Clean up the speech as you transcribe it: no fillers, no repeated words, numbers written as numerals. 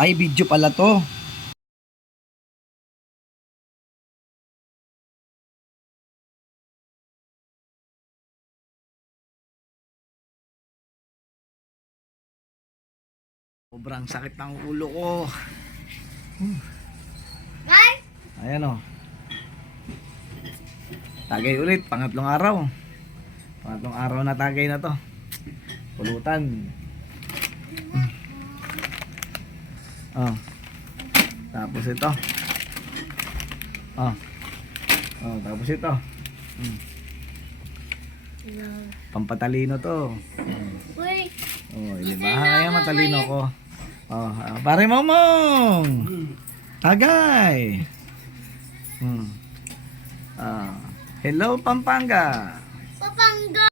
Ay, video pala to. Sobrang sakit ng ulo ko. Ayan o. Tagay ulit, pangatlong araw. Pangatlong araw na tagay na to. Pulutan. Oh. Tapos ito. Oh. Oh, tapos ito. Pampatalino to. Uy, Oh, di ba? Kaya matalino ko. Oh, pare Momong. Tagay. Ah. Hello Pampanga.